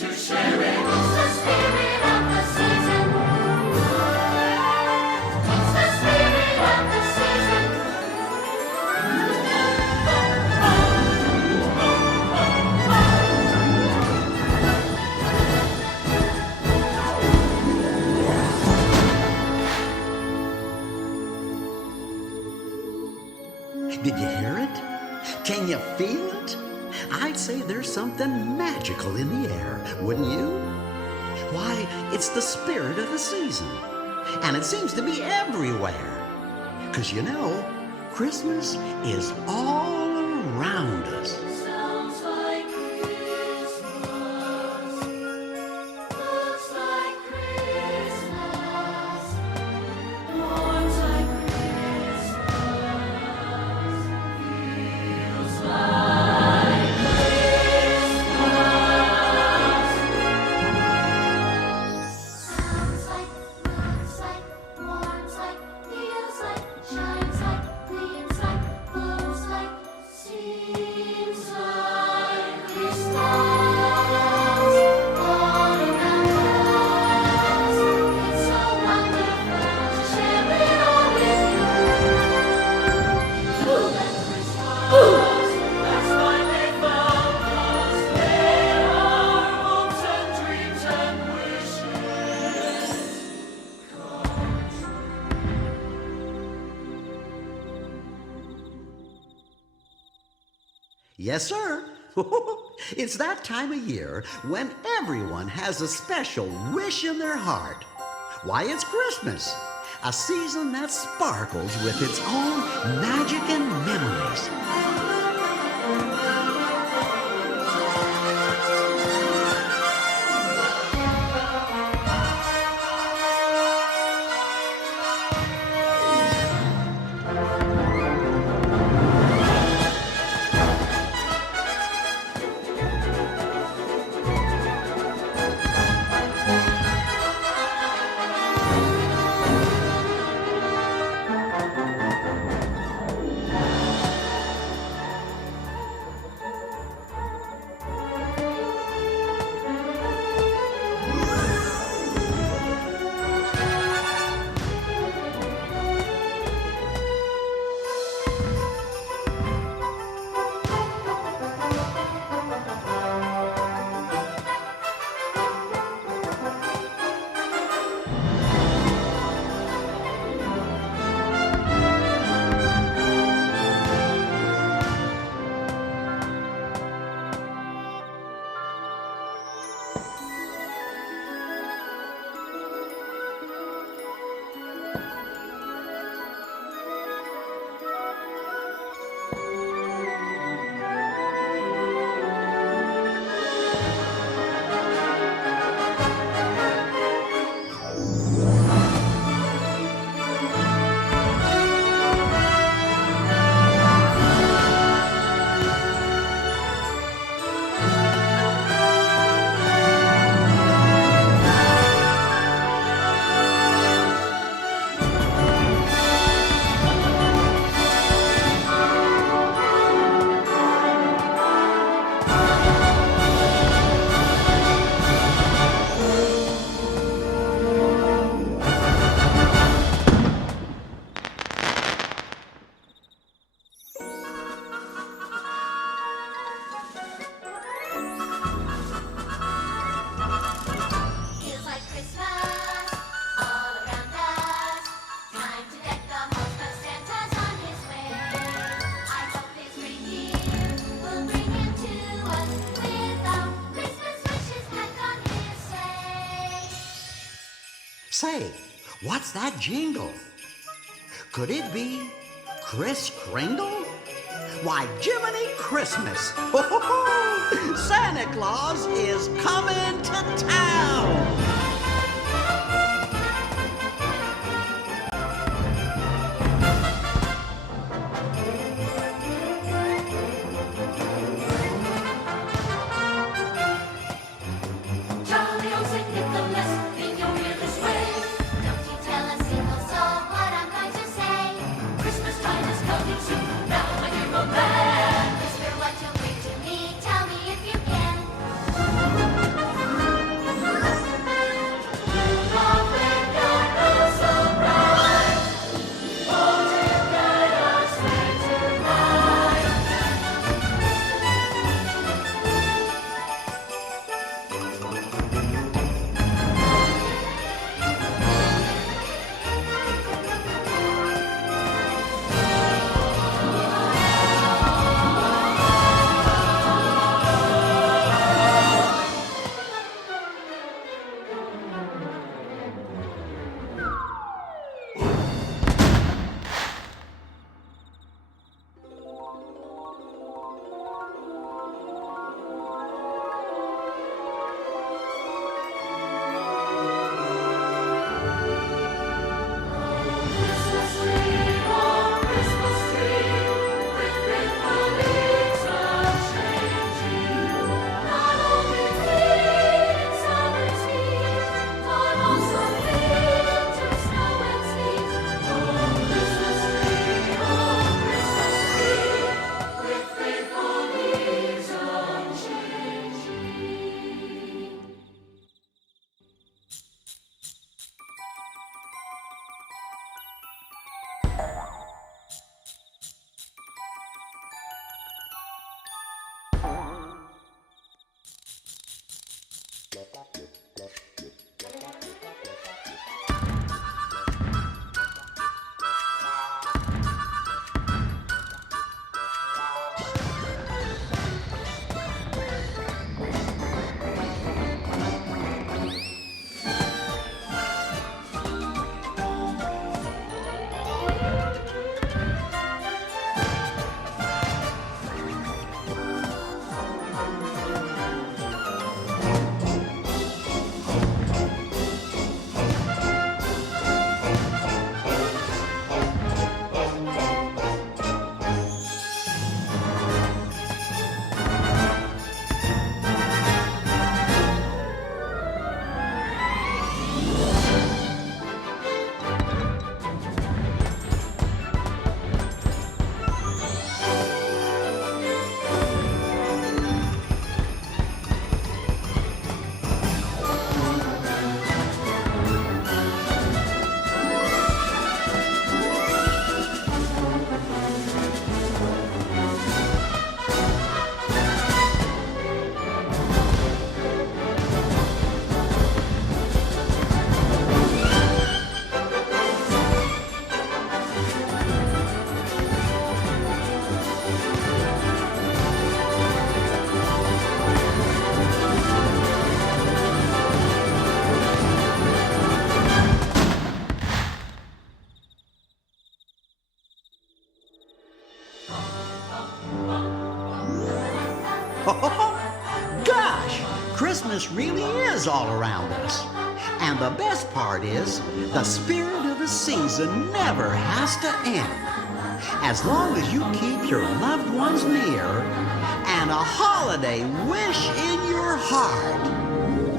to share it. It's the spirit of the season. It's the spirit of the season. Did you hear it? Can you feel it? I'd say there's something magical in the air, wouldn't you? Why, it's the spirit of the season. And it seems to be everywhere. 'Cause you know, Christmas is all around us. Sounds like Christmas. Looks like Christmas. Warms like Christmas. Feels like Christmas. Sounds like, looks like, warms like, feels like, shines like, gleams like, glows like, seems like Christmas all around us. It's so wonderful to share it all with you. Ooh, that Christmas, that's why they found us. There are hopes and dreams and wishes come true. Yes, sir. It's that time of year when everyone has a special wish in their heart. Why, it's Christmas, a season that sparkles with its own magic and memories. Feels like Christmas all around us. Time to deck the halls 'cause Santa's on his way. I hope his reindeer will bring him to us with our Christmas wishes packed on his sleigh. Say, what's that jingle? Could it be Kris Kringle? Why, Jiminy Christmas! Santa Claus is coming to town! Jolly old Saint Nicholas, think you'll hear this way. Don't you tell a single soul what I'm going to say. Christmas time is coming soon. Now, my dear old man, whisper what you'll bring to me. Tell me if you can. Gosh, Christmas really is all around us. And the best part is, the spirit of the season never has to end. As long as you keep your loved ones near and a holiday wish in your heart.